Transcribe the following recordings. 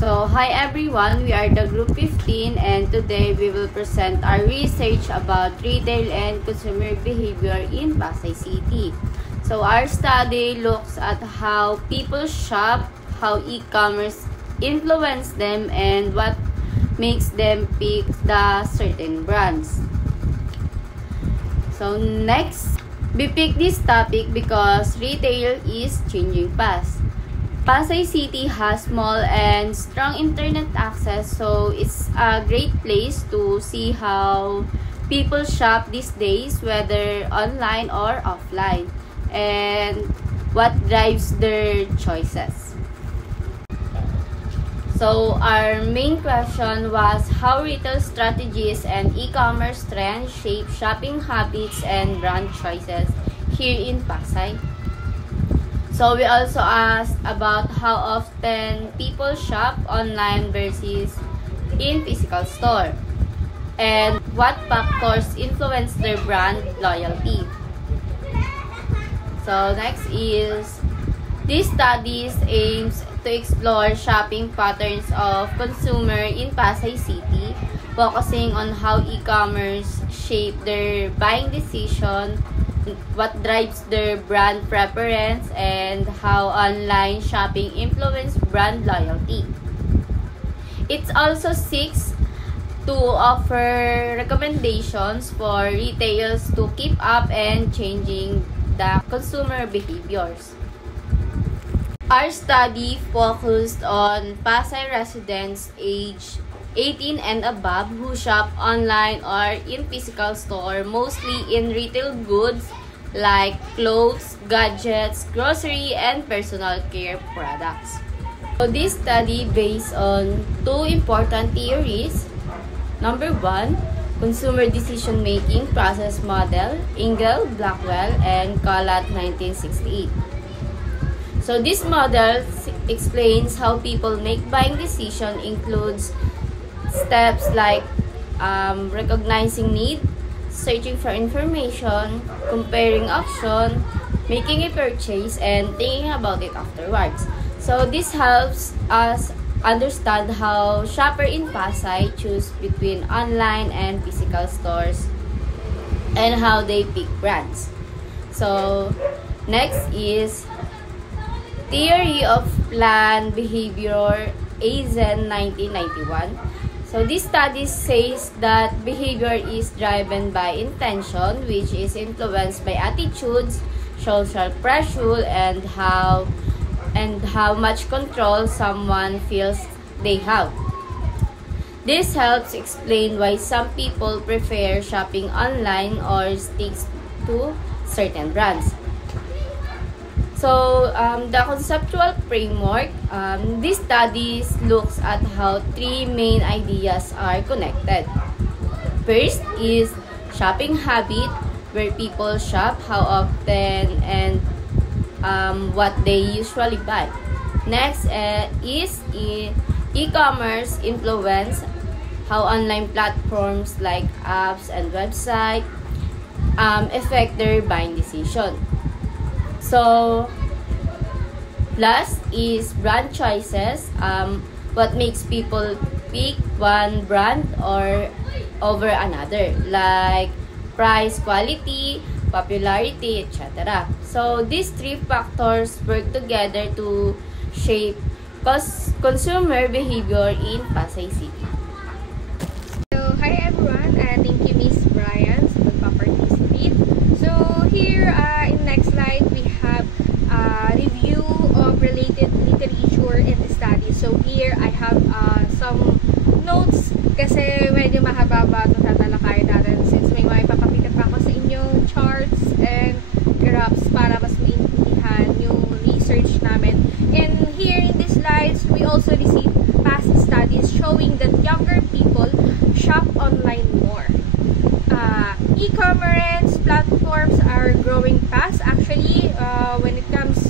So, hi everyone, we are the Group 15 and today we will present our research about retail and consumer behavior in Pasay City. So, our study looks at how people shop, how e-commerce influence them, and what makes them pick the certain brands. So, next, we pick this topic because retail is changing fast. Pasay City has small and strong internet access, so it's a great place to see how people shop these days, whether online or offline, and what drives their choices. So our main question was how retail strategies and e-commerce trends shape shopping habits and brand choices here in Pasay. So we also asked about how often people shop online versus in physical store and what factors influence their brand loyalty. So next is this studies aims to explore shopping patterns of consumer in Pasay City, focusing on how e-commerce shape their buying decision, what drives their brand preference, and how online shopping influence brand loyalty. It also seeks to offer recommendations for retailers to keep up and changing the consumer behaviors. Our study focused on Pasay residents aged 18 and above who shop online or in physical store, mostly in retail goods like clothes, gadgets, grocery, and personal care products. So this study based on two important theories. Number one, consumer decision-making process model, Ingle, Blackwell, and Collat 1968. So this model explains how people make buying decisions, includes steps like recognizing need, searching for information, comparing options, making a purchase, and thinking about it afterwards. So this helps us understand how shoppers in Pasay choose between online and physical stores and how they pick brands. So next is Theory of Planned Behavior, Eisen 1991. So this study says that behavior is driven by intention, which is influenced by attitudes, social pressure, and how much control someone feels they have. This helps explain why some people prefer shopping online or sticks to certain brands. So, the conceptual framework, this study looks at how three main ideas are connected. First is shopping habit, where people shop, how often, and what they usually buy. Next is e-commerce influence, how online platforms like apps and websites affect their buying decision. So, last is brand choices, what makes people pick one brand or over another, like price, quality, popularity, etc. So, these three factors work together to shape consumer behavior in Pasay City. So, hi everyone, thank you Miss Brian sa pagpa-participate. So, here in next slide, we have a review of related literature in the study. So, here I have some notes kasi medyo mahaba-ba itong tatalakayan natin since may mga ipapakita pa ako sa inyo charts and graphs para mas maintindihan yung research namin. And here in these slides, we also receive past studies showing that younger people shop online more. E-commerce platforms are growing fast. Actually, when it comes,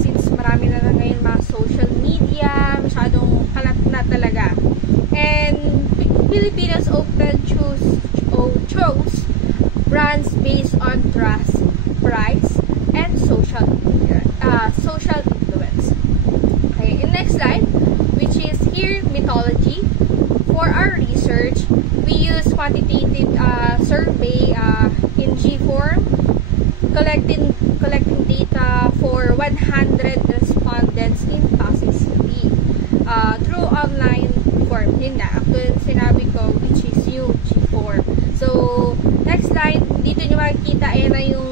since marami na ngayon mga social media, masyadong kalat na talaga. And Filipinos often chose brands based on trust, price, and social influence. Okay, in next slide, which is we use quantitative survey in G-form, collecting data for 100 respondents in Pasay City through online form. Yun na, actually sinabi ko, which is yung G-form. So, next slide, dito nyo makikita na yung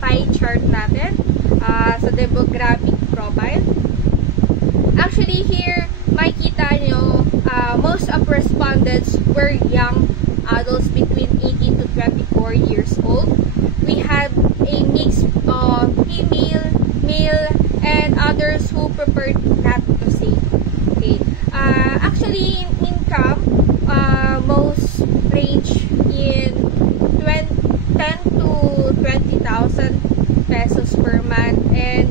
pie chart natin sa demographic profile. Actually, here, makikita nyo, most of respondents were young adults between 18 to 24 years old. We had a mix of female, male, and others who preferred not to say. Okay. Actually, income, most range in 10 to 20,000 pesos per month and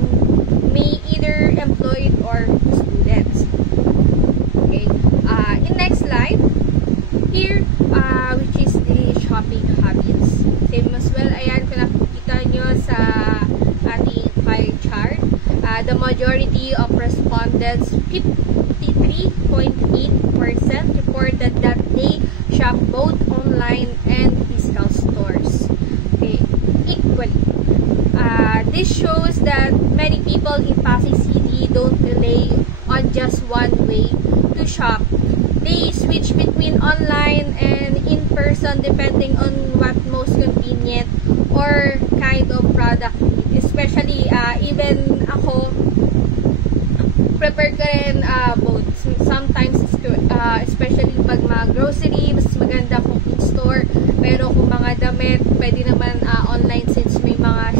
may either employed or students. Okay. In next slide, here, which is the shopping habits. Same as well, ayan, kung nakikita nyo sa ating pie chart, the majority of respondents, 53.8%, reported that they shop both online and physical stores. Okay, equally. This shows that many people in Pasay City don't rely on just one way to shop. They switch between online and in-person depending on what most convenient or kind of product. Especially, even ako, prepare ko rin both. Sometimes, especially pag mga grocery, mas maganda kung in-store. Pero kung mga damit, pwede naman online since may mga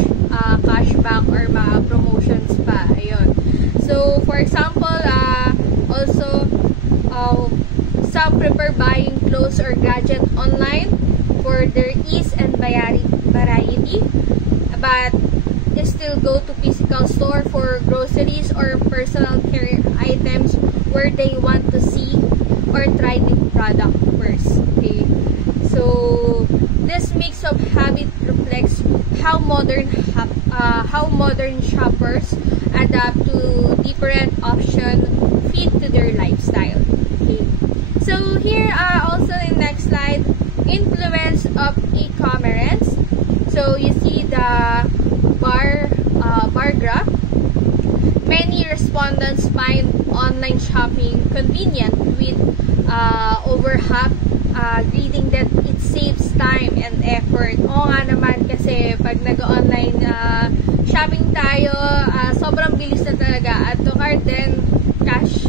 cashback or mga promotions pa. Ayun. So, for example, also, some prefer buying clothes or gadget online for their ease and variety, but they still go to physical store for groceries or personal care items where they want to see or try the product first. Okay, so this mix of habit reflects how modern shoppers adapt to different options fit to their lifestyle. Okay. So here, also in next slide, influence of e-commerce. So you see the bar graph. Many respondents find online shopping convenient, with over half reading that it saves time and effort. Oo nga naman, kasi pag nag-online shopping tayo, sobrang bilis na talaga. Add to cart, then cash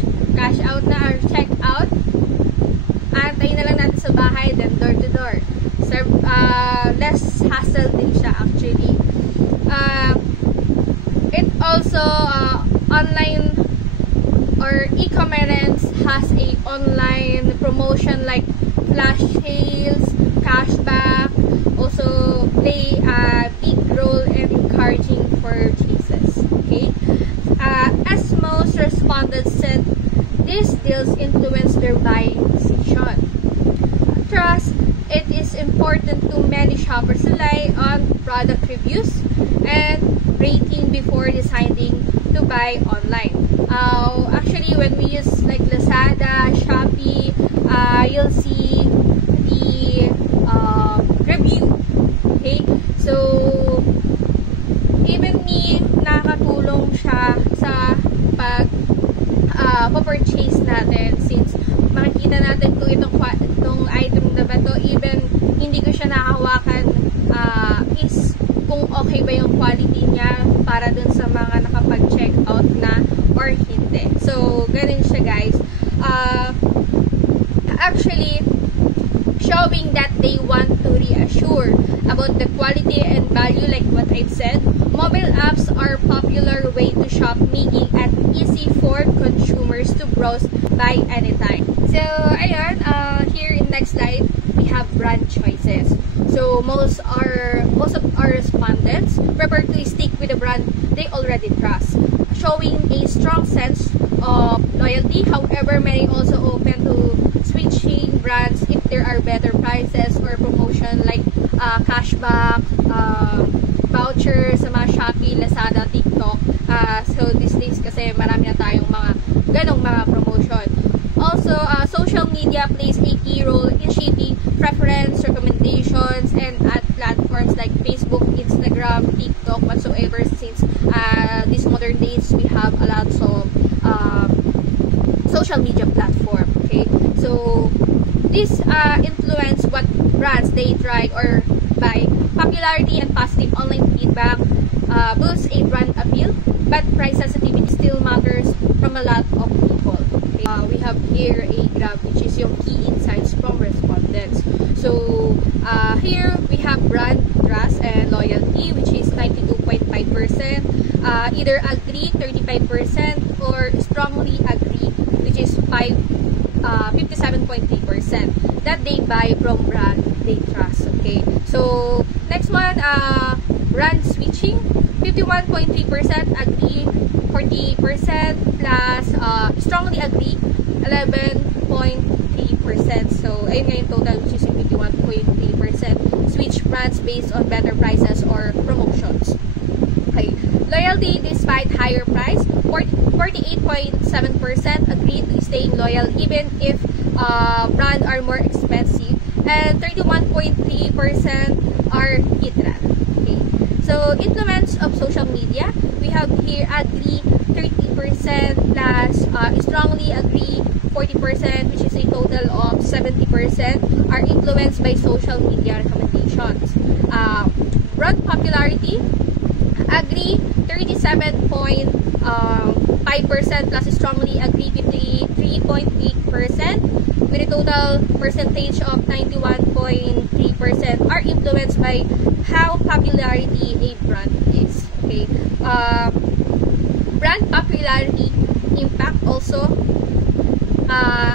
out na or check out. Antayin na lang natin sa bahay, then door to door. So, less hassle din siya actually. It also, online or e-commerce has a online promotion like flash sales, cashback, also play a big role in encouraging purchases. Okay, as most respondents said, these deals influence their buying decision. Trust, it is important to many shoppers rely on product reviews and rating before deciding to buy online. Actually, when we use like Lazada, Shopee, you'll see the review. Okay, so even me, nakakatulong siya sa pag-purchase natin, since makikita natin kung itong item na ba to, even hindi ko siya nakahawakan, is kung okay ba yung quality niya para dun sa mga nakapag-check out na or hindi. So, ganun siya guys. Actually, showing that they want to reassure about the quality and value, like what I've said. Mobile apps are a popular way to shop, making it easy for consumers to browse by anytime. So, ayun, here in next slide, we have brand choices. So, most of our respondents prefer to stick with the brand they already trust, showing a strong sense of loyalty. However, many also open to switching brands if there are better prices or promotion like cashback, vouchers sa mga Shopee, Lazada, TikTok. So these days kasi marami na tayong mga ganong mga promotion. Also, plays a key role in shaping preference, recommendations, and at platforms like Facebook, Instagram, TikTok, whatsoever. Since these modern days, we have a lot of social media platform. Okay, so this influence what brands they try or buy. Popularity and positive online feedback boosts a brand appeal, but price sensitivity still matters from a lot of people. Okay. We have here a graph which is yung key insights from respondents. So here we have brand trust and loyalty, which is 92.5%, either agree 35%, or strongly agree, which is 57.3%, that they buy from brand they trust. Okay, so next one, brand switching, 51.3% agree, 40% plus strongly agree, 11.3%. So ayun nga yung total, which is 51.3% switch brands based on better prices or promotions. Okay, loyalty despite higher price, 48.7% agree to staying loyal even if brands are more expensive, and 31.3% are hidden. Okay, so influence of social media, we have here agree 30% plus strongly agree 40%, which is a total of 70%, are influenced by social media recommendations. Brand popularity, agree 37.5% plus strongly agree 53.8%, with a total percentage of 91.3% are influenced by how popularity a brand is. Okay, brand popularity impact also,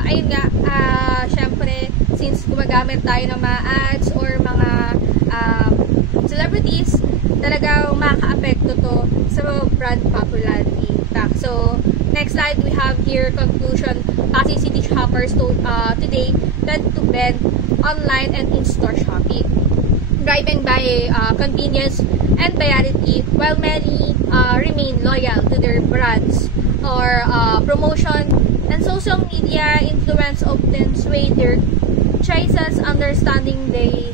ayun nga, syempre since gumagamit tayo ng mga ads or mga celebrities, talagang makaka-apekto to sa brand popularity impact. So next slide, we have here conclusion. Pasay City shoppers today tend to bend online and in-store shopping, driven by convenience and variety, while many remain loyal to their brands or promotion. And social media influence often sway their choices. Understanding they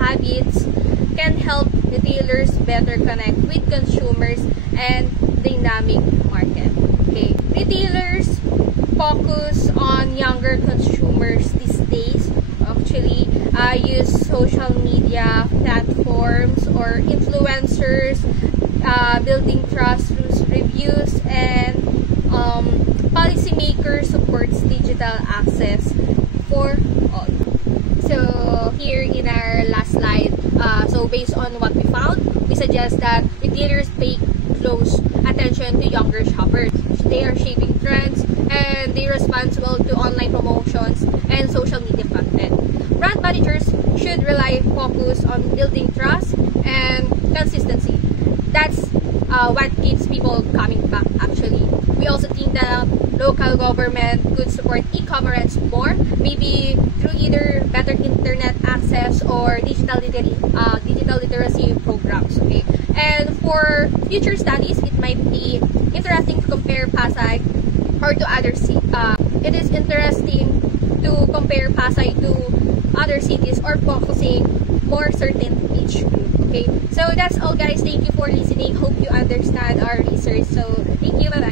habits can help retailers better connect with consumers and dynamic market. Okay, retailers focus on younger consumers these days. Actually, use social media platforms or influencers, building trust through reviews, and policymakers supports digital access for all. So here in our last slide, so based on what we found, we suggest that retailers pay close attention to younger shoppers. They are shaping trends and they're responsible to online promotions and social media content. Brand managers should focus on building trust and consistency. That's what keeps people coming back actually. We also think that local government could support e-commerce more, maybe through either better internet access or digital literacy programs. Okay, and for future studies, it might be interesting to compare Pasay or to other cities. It is interesting to compare Pasay to other cities or focusing more certain age group. Okay, so that's all guys. Thank you for listening. Hope you understand our research. So thank you. Bye bye.